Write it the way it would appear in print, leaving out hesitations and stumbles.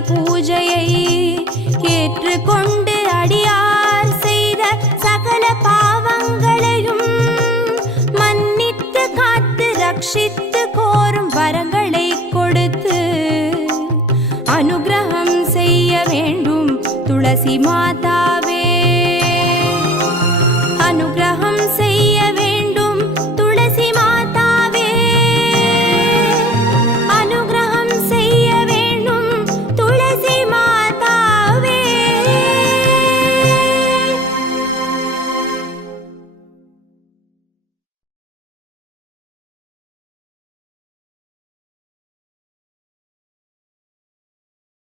பூஜையை ஏற்றுக்கொண்டு அடியார் செய்த சகல பாவங்களையும் மன்னித்து காத்து ரட்சித்து கோரும் வரங்களை கொடுத்து அனுகிரகம் செய்ய வேண்டும் துளசி மாதாவே.